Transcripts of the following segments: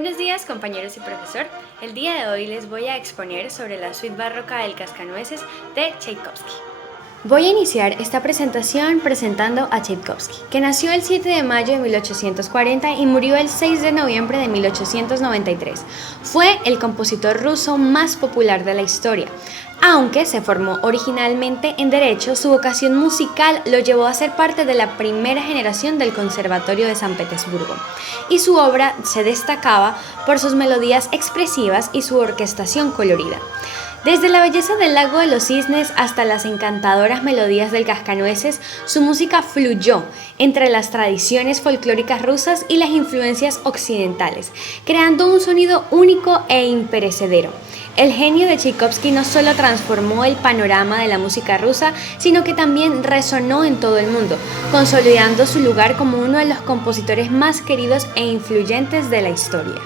Buenos días, compañeros y profesor. El día de hoy les voy a exponer sobre la suite barroca del Cascanueces de Tchaikovsky. Voy a iniciar esta presentación presentando a Tchaikovsky, que nació el 7 de mayo de 1840 y murió el 6 de noviembre de 1893. Fue el compositor ruso más popular de la historia. Aunque se formó originalmente en Derecho, su vocación musical lo llevó a ser parte de la primera generación del Conservatorio de San Petersburgo, y su obra se destacaba por sus melodías expresivas y su orquestación colorida. Desde la belleza del Lago de los Cisnes hasta las encantadoras melodías del Cascanueces, su música fluyó entre las tradiciones folclóricas rusas y las influencias occidentales, creando un sonido único e imperecedero. El genio de Tchaikovsky no solo transformó el panorama de la música rusa, sino que también resonó en todo el mundo, consolidando su lugar como uno de los compositores más queridos e influyentes de la historia.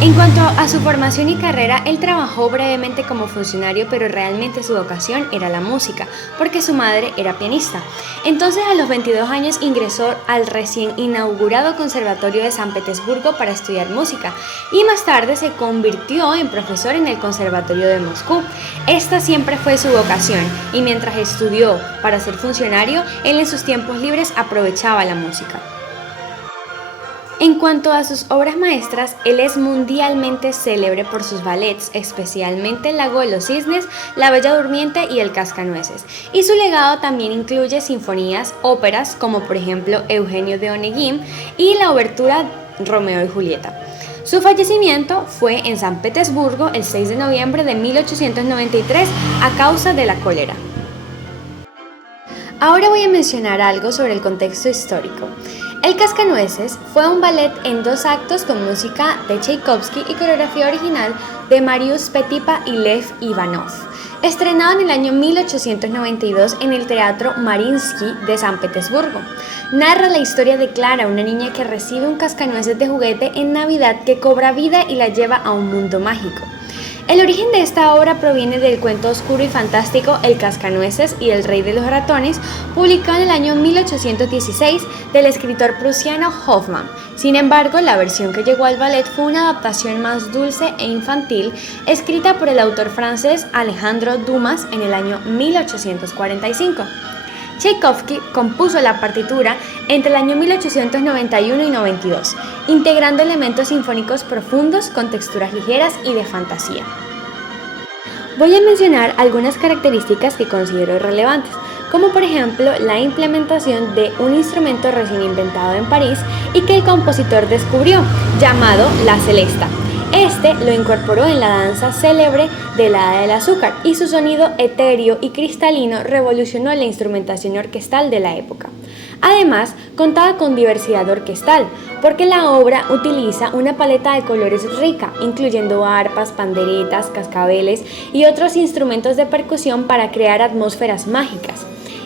En cuanto a su formación y carrera, él trabajó brevemente como funcionario, pero realmente su vocación era la música, porque su madre era pianista. Entonces, a los 22 años ingresó al recién inaugurado Conservatorio de San Petersburgo para estudiar música, y más tarde se convirtió en profesor en el Conservatorio de Moscú. Esta siempre fue su vocación, y mientras estudió para ser funcionario, él en sus tiempos libres aprovechaba la música. En cuanto a sus obras maestras, él es mundialmente célebre por sus ballets, especialmente El Lago de los Cisnes, La Bella Durmiente y El Cascanueces. Y su legado también incluye sinfonías, óperas, como por ejemplo Eugenio de Onegin y la obertura Romeo y Julieta. Su fallecimiento fue en San Petersburgo el 6 de noviembre de 1893 a causa de la cólera. Ahora voy a mencionar algo sobre el contexto histórico. El Cascanueces fue un ballet en 2 actos con música de Tchaikovsky y coreografía original de Marius Petipa y Lev Ivanov, estrenado en el año 1892 en el Teatro Mariinsky de San Petersburgo. Narra la historia de Clara, una niña que recibe un cascanueces de juguete en Navidad que cobra vida y la lleva a un mundo mágico. El origen de esta obra proviene del cuento oscuro y fantástico El Cascanueces y el Rey de los Ratones, publicado en el año 1816 del escritor prusiano Hoffmann. Sin embargo, la versión que llegó al ballet fue una adaptación más dulce e infantil, escrita por el autor francés Alejandro Dumas en el año 1845. Tchaikovsky compuso la partitura entre el año 1891 y 92, integrando elementos sinfónicos profundos con texturas ligeras y de fantasía. Voy a mencionar algunas características que considero relevantes, como por ejemplo la implementación de un instrumento recién inventado en París y que el compositor descubrió, llamado la celesta. Este lo incorporó en la danza célebre de la Hada del Azúcar y su sonido etéreo y cristalino revolucionó la instrumentación orquestal de la época. Además, contaba con diversidad orquestal, porque la obra utiliza una paleta de colores rica, incluyendo arpas, panderetas, cascabeles y otros instrumentos de percusión para crear atmósferas mágicas.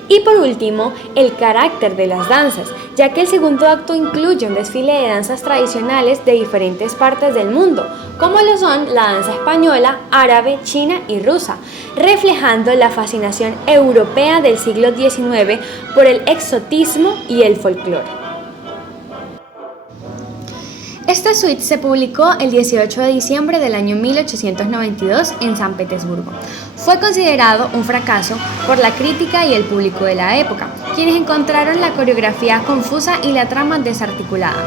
Y por último, el carácter de las danzas, ya que el segundo acto incluye un desfile de danzas tradicionales de diferentes partes del mundo, como lo son la danza española, árabe, china y rusa, reflejando la fascinación europea del siglo XIX por el exotismo y el folclore. Esta suite se publicó el 18 de diciembre del año 1892 en San Petersburgo. Fue considerado un fracaso por la crítica y el público de la época, quienes encontraron la coreografía confusa y la trama desarticulada.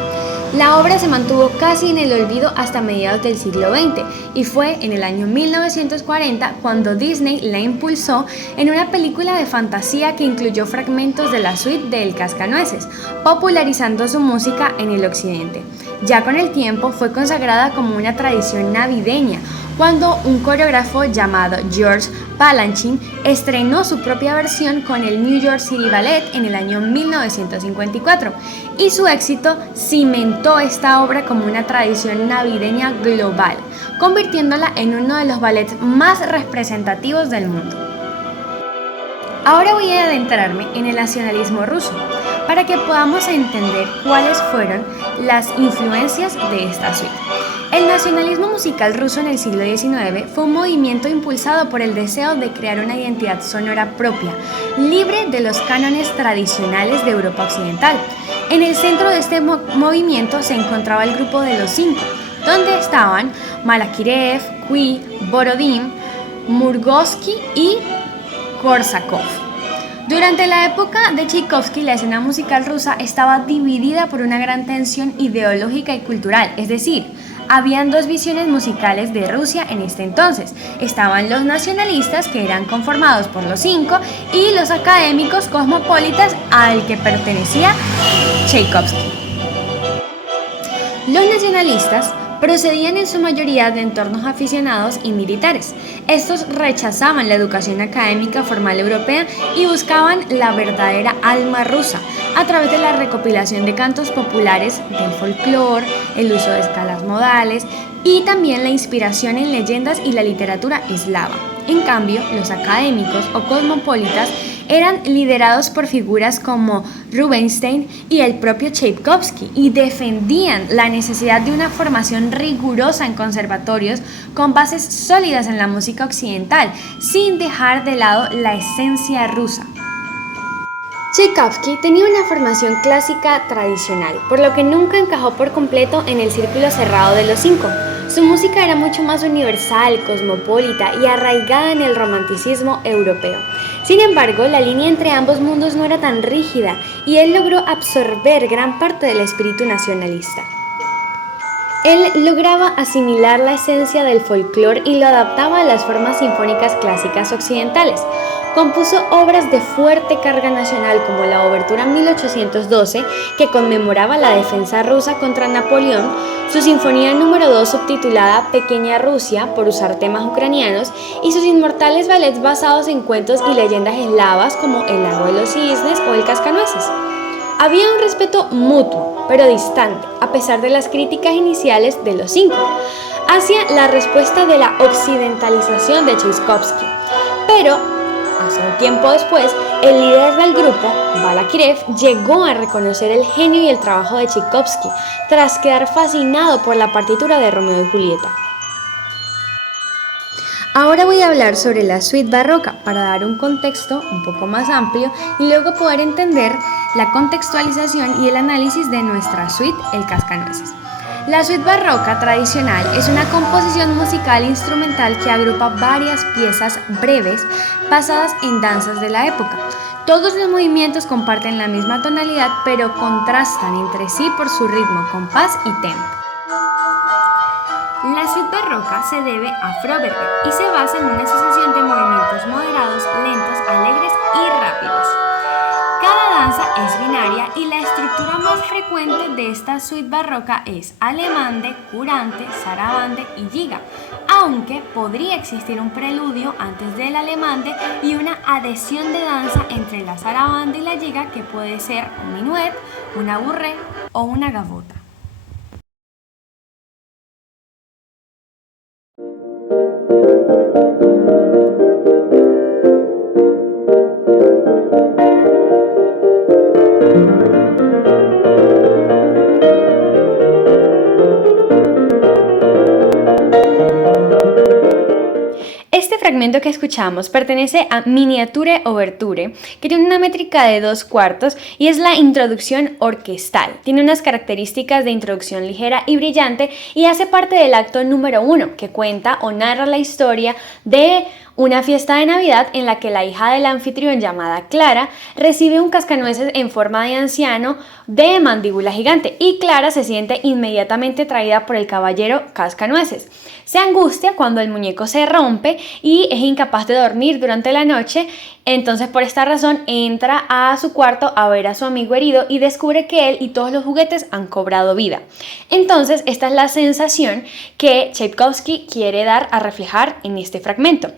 La obra se mantuvo casi en el olvido hasta mediados del siglo XX y fue en el año 1940 cuando Disney la impulsó en una película de fantasía que incluyó fragmentos de la suite de El Cascanueces, popularizando su música en el occidente. Ya con el tiempo fue consagrada como una tradición navideña, cuando un coreógrafo llamado George Balanchine estrenó su propia versión con el New York City Ballet en el año 1954, y su éxito cimentó esta obra como una tradición navideña global, convirtiéndola en uno de los ballets más representativos del mundo. Ahora voy a adentrarme en el nacionalismo ruso, para que podamos entender cuáles fueron las influencias de esta suite. El nacionalismo musical ruso en el siglo XIX fue un movimiento impulsado por el deseo de crear una identidad sonora propia, libre de los cánones tradicionales de Europa Occidental. En el centro de este movimiento se encontraba el grupo de Los Cinco, donde estaban Malakirev, Cui, Borodin, Murgovsky y Korsakov. Durante la época de Tchaikovsky, la escena musical rusa estaba dividida por una gran tensión ideológica y cultural, es decir, habían dos visiones musicales de Rusia en este entonces. Estaban los nacionalistas, que eran conformados por los cinco, y los académicos cosmopolitas, al que pertenecía Tchaikovsky. Los nacionalistas procedían en su mayoría de entornos aficionados y militares. Estos rechazaban la educación académica formal europea y buscaban la verdadera alma rusa a través de la recopilación de cantos populares, del folclore, el uso de escalas modales y también la inspiración en leyendas y la literatura eslava. En cambio, los académicos o cosmopolitas eran liderados por figuras como Rubinstein y el propio Tchaikovsky y defendían la necesidad de una formación rigurosa en conservatorios con bases sólidas en la música occidental, sin dejar de lado la esencia rusa. Tchaikovsky tenía una formación clásica tradicional, por lo que nunca encajó por completo en el círculo cerrado de los cinco. Su música era mucho más universal, cosmopolita y arraigada en el romanticismo europeo. Sin embargo, la línea entre ambos mundos no era tan rígida y él logró absorber gran parte del espíritu nacionalista. Él lograba asimilar la esencia del folclore y lo adaptaba a las formas sinfónicas clásicas occidentales. Compuso obras de fuerte carga nacional como la Obertura 1812, que conmemoraba la defensa rusa contra Napoleón, su Sinfonía número 2 subtitulada Pequeña Rusia, por usar temas ucranianos, y sus inmortales ballets basados en cuentos y leyendas eslavas como El lago de los cisnes o El cascanueces. Había un respeto mutuo, pero distante, a pesar de las críticas iniciales de los cinco, hacia la respuesta de la occidentalización de Tchaikovsky. Pero hace un tiempo después, el líder del grupo, Balakirev, llegó a reconocer el genio y el trabajo de Tchaikovsky tras quedar fascinado por la partitura de Romeo y Julieta. Ahora voy a hablar sobre la suite barroca para dar un contexto un poco más amplio y luego poder entender la contextualización y el análisis de nuestra suite, el Cascanueces. La suite barroca tradicional es una composición musical instrumental que agrupa varias piezas breves basadas en danzas de la época. Todos los movimientos comparten la misma tonalidad, pero contrastan entre sí por su ritmo, compás y tempo. La suite barroca se debe a Froberger y se basa en una sucesión de movimientos moderados, lentos, alegres y rápidos. Cada danza es binaria y la estructura más frecuente de esta suite barroca es alemande, curante, sarabande y giga, aunque podría existir un preludio antes del alemande y una adhesión de danza entre la sarabande y la giga que puede ser un minuet, una bourrée o una gavota. Este fragmento que escuchamos pertenece a Miniature Ouverture, que tiene una métrica de 2/4 y es la introducción orquestal. Tiene unas características de introducción ligera y brillante y hace parte del acto número 1, que cuenta o narra la historia de una fiesta de Navidad en la que la hija del anfitrión, llamada Clara, recibe un cascanueces en forma de anciano de mandíbula gigante y Clara se siente inmediatamente atraída por el caballero cascanueces. Se angustia cuando el muñeco se rompe y es incapaz de dormir durante la noche, entonces por esta razón entra a su cuarto a ver a su amigo herido y descubre que él y todos los juguetes han cobrado vida. Entonces esta es la sensación que Tchaikovsky quiere dar a reflejar en este fragmento.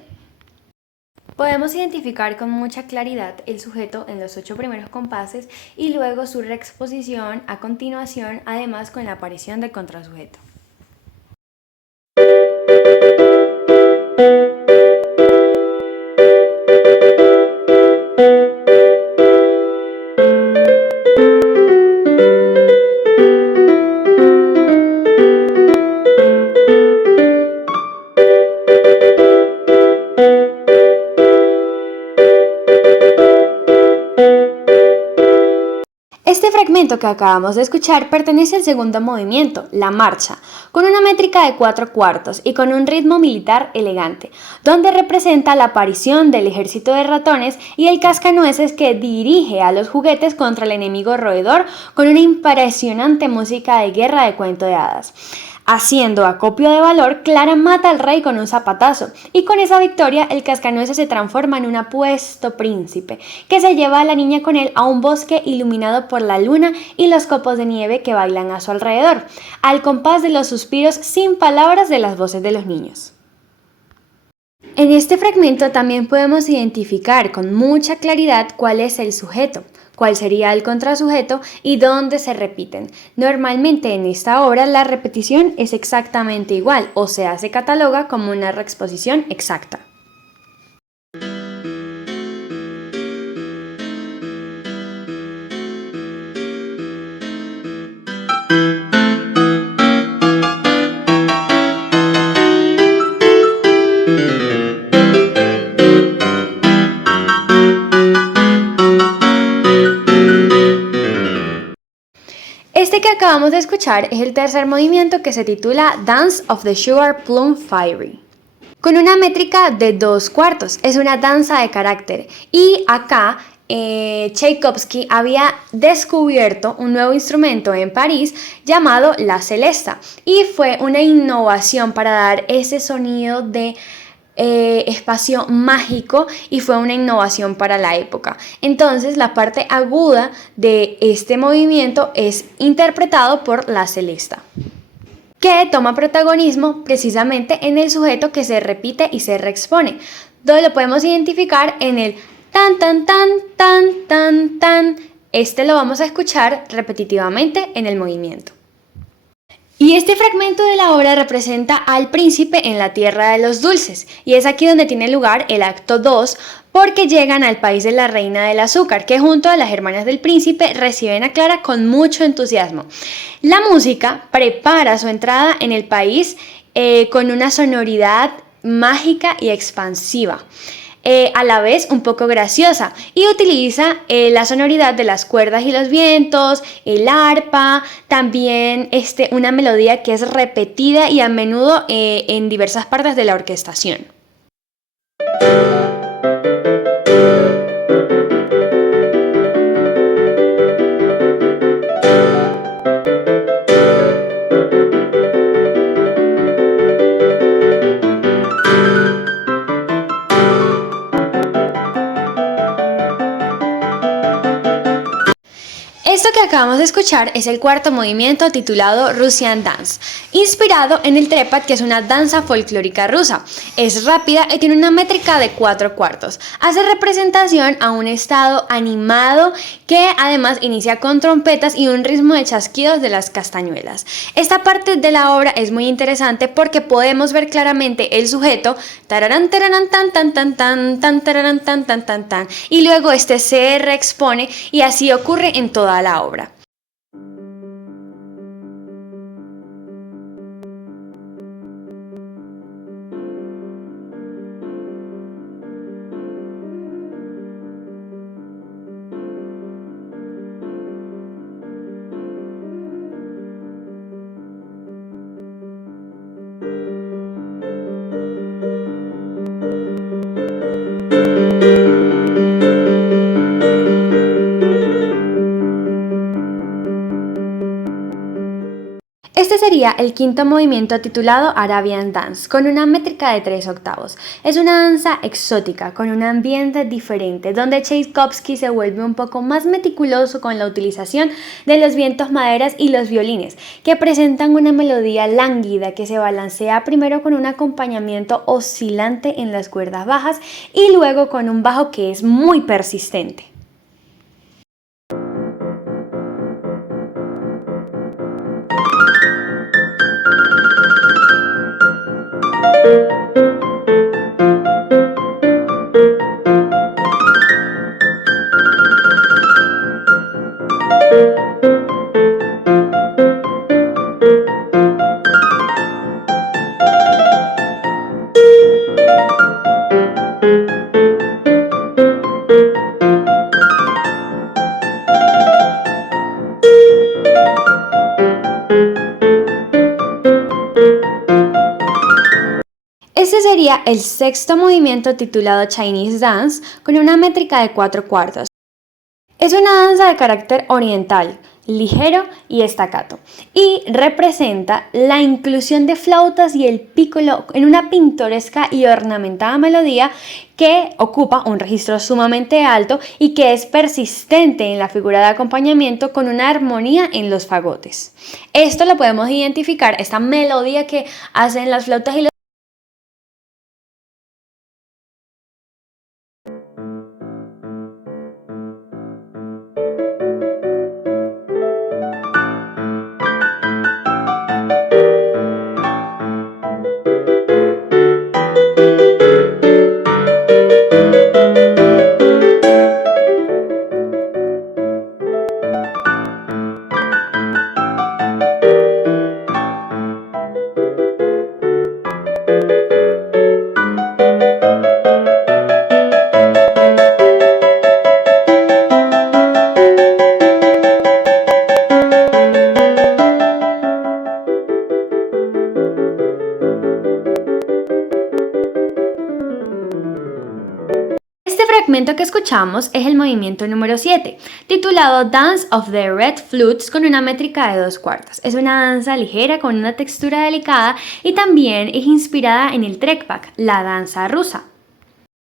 Podemos identificar con mucha claridad el sujeto en los 8 primeros compases y luego su reexposición a continuación, además con la aparición del contrasujeto. Este Este fragmento que acabamos de escuchar pertenece al segundo movimiento, la marcha, con una métrica de 4/4 y con un ritmo militar elegante, donde representa la aparición del ejército de ratones y el cascanueces que dirige a los juguetes contra el enemigo roedor con una impresionante música de guerra de cuento de hadas. Haciendo acopio de valor, Clara mata al rey con un zapatazo y con esa victoria el cascanueces se transforma en un apuesto príncipe que se lleva a la niña con él a un bosque iluminado por la luna y los copos de nieve que bailan a su alrededor, al compás de los suspiros sin palabras de las voces de los niños. En este fragmento también podemos identificar con mucha claridad cuál es el sujeto, cuál sería el contrasujeto y dónde se repiten. Normalmente en esta obra la repetición es exactamente igual o se cataloga como una reexposición exacta. Este que acabamos de escuchar es el tercer movimiento que se titula Dance of the Sugar Plum Fairy. Con una métrica de 2/4, es una danza de carácter y acá Tchaikovsky había descubierto un nuevo instrumento en París llamado la celesta y fue una innovación para dar ese sonido de espacio mágico y fue una innovación para la época. Entonces la parte aguda de este movimiento es interpretado por la celesta, que toma protagonismo precisamente en el sujeto que se repite y se reexpone, donde lo podemos identificar en el tan tan tan tan tan tan. Este lo vamos a escuchar repetitivamente en el movimiento. Y este fragmento de la obra representa al príncipe en la tierra de los dulces, y es aquí donde tiene lugar el acto 2, porque llegan al país de la reina del azúcar, que junto a las hermanas del príncipe reciben a Clara con mucho entusiasmo. La música prepara su entrada en el país con una sonoridad mágica y expansiva. A la vez un poco graciosa y utiliza la sonoridad de las cuerdas y los vientos, el arpa, también una melodía que es repetida y a menudo en diversas partes de la orquestación. Esto que acabamos de escuchar es el cuarto movimiento titulado Russian Dance, inspirado en el trepat, que es una danza folclórica rusa. Es rápida y tiene una métrica de 4/4. Hace representación a un estado animado que además inicia con trompetas y un ritmo de chasquidos de las castañuelas. Esta parte de la obra es muy interesante porque podemos ver claramente el sujeto tararán, tararán, tan, tan, tan, tan, tan, tararán, tan, tan, tan, tan, y luego se reexpone y así ocurre en toda la obra. Este sería el quinto movimiento titulado Arabian Dance, con una métrica de 3/8. Es una danza exótica, con un ambiente diferente, donde Tchaikovsky se vuelve un poco más meticuloso con la utilización de los vientos maderas y los violines, que presentan una melodía lánguida que se balancea primero con un acompañamiento oscilante en las cuerdas bajas y luego con un bajo que es muy persistente. sería el sexto movimiento titulado Chinese Dance con una métrica de 4/4. Es una danza de carácter oriental, ligero y staccato, y representa la inclusión de flautas y el piccolo en una pintoresca y ornamentada melodía que ocupa un registro sumamente alto y que es persistente en la figura de acompañamiento con una armonía en los fagotes. Esto lo podemos identificar, esta melodía que hacen las flautas y los Este fragmento que escuchamos es el movimiento número 7, titulado Dance of the Red Flutes con una métrica de 2/4. Es una danza ligera con una textura delicada y también es inspirada en el trekpak, la danza rusa.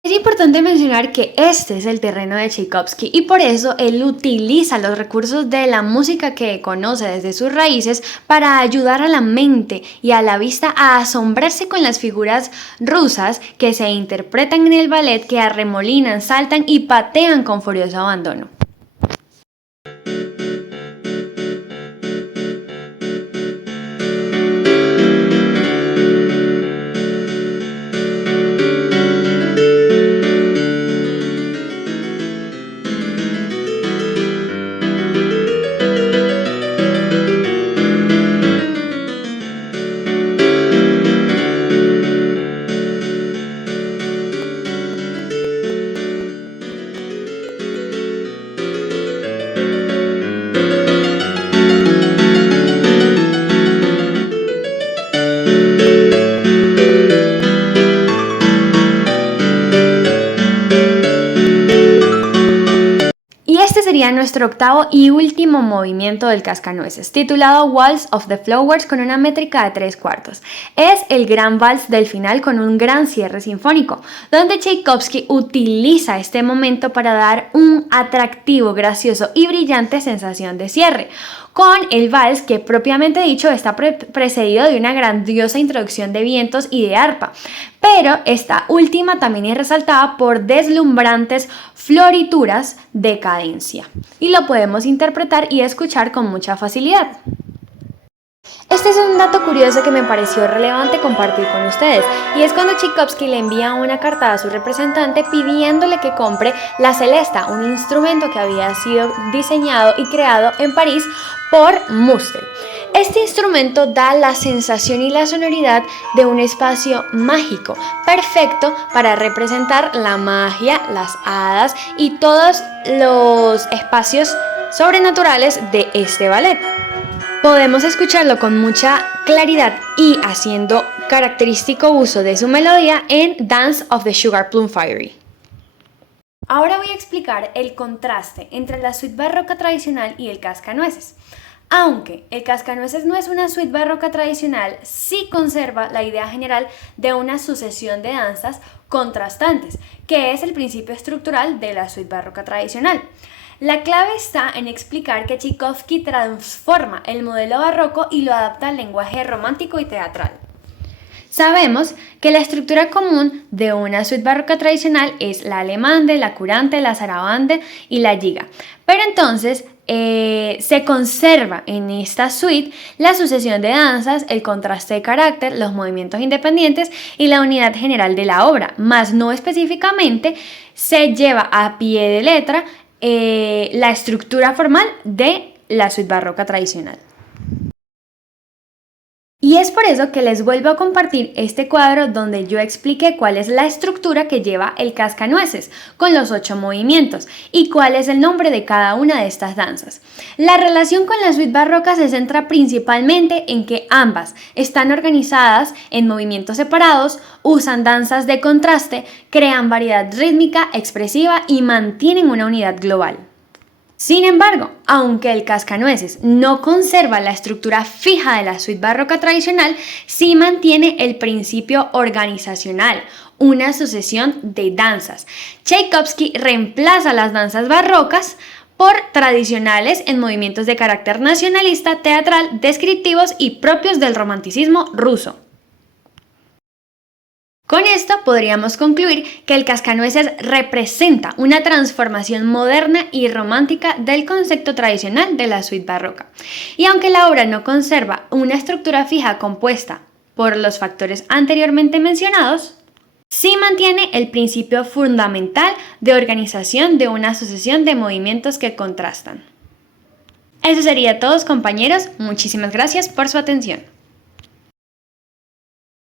Es importante mencionar que este es el terreno de Tchaikovsky y por eso él utiliza los recursos de la música que conoce desde sus raíces para ayudar a la mente y a la vista a asombrarse con las figuras rusas que se interpretan en el ballet, que arremolinan, saltan y patean con furioso abandono. Este sería nuestro octavo y último movimiento del cascanueces, titulado Waltz of the Flowers con una métrica de 3/4. Es el gran vals del final con un gran cierre sinfónico, donde Tchaikovsky utiliza este momento para dar un atractivo, gracioso y brillante sensación de cierre, con el vals que propiamente dicho está precedido de una grandiosa introducción de vientos y de arpa, pero esta última también es resaltada por deslumbrantes florituras de cadencia y lo podemos interpretar y escuchar con mucha facilidad. Este es un dato curioso que me pareció relevante compartir con ustedes, y es cuando Tchaikovsky le envía una carta a su representante pidiéndole que compre la celesta, un instrumento que había sido diseñado y creado en París por Mustel. Este instrumento da la sensación y la sonoridad de un espacio mágico, perfecto para representar la magia, las hadas y todos los espacios sobrenaturales de este ballet. Podemos escucharlo con mucha claridad y haciendo característico uso de su melodía en Dance of the Sugar Plum Fairy. Ahora voy a explicar el contraste entre la suite barroca tradicional y el cascanueces. Aunque el cascanueces no es una suite barroca tradicional, sí conserva la idea general de una sucesión de danzas contrastantes, que es el principio estructural de la suite barroca tradicional. La clave está en explicar que Tchaikovsky transforma el modelo barroco y lo adapta al lenguaje romántico y teatral. Sabemos que la estructura común de una suite barroca tradicional es la alemande, la curante, la sarabande y la giga. Pero entonces se conserva en esta suite la sucesión de danzas, el contraste de carácter, los movimientos independientes y la unidad general de la obra, más no específicamente se lleva a pie de letra la estructura formal de la suite barroca tradicional. Y es por eso que les vuelvo a compartir este cuadro donde yo expliqué cuál es la estructura que lleva el cascanueces, con los 8 movimientos, y cuál es el nombre de cada una de estas danzas. La relación con la suite barroca se centra principalmente en que ambas están organizadas en movimientos separados, usan danzas de contraste, crean variedad rítmica, expresiva y mantienen una unidad global. Sin embargo, aunque el cascanueces no conserva la estructura fija de la suite barroca tradicional, sí mantiene el principio organizacional, una sucesión de danzas. Tchaikovsky reemplaza las danzas barrocas por tradicionales en movimientos de carácter nacionalista, teatral, descriptivos y propios del romanticismo ruso. Con esto podríamos concluir que el cascanueces representa una transformación moderna y romántica del concepto tradicional de la suite barroca. Y aunque la obra no conserva una estructura fija compuesta por los factores anteriormente mencionados, sí mantiene el principio fundamental de organización de una sucesión de movimientos que contrastan. Eso sería todo, compañeros. Muchísimas gracias por su atención.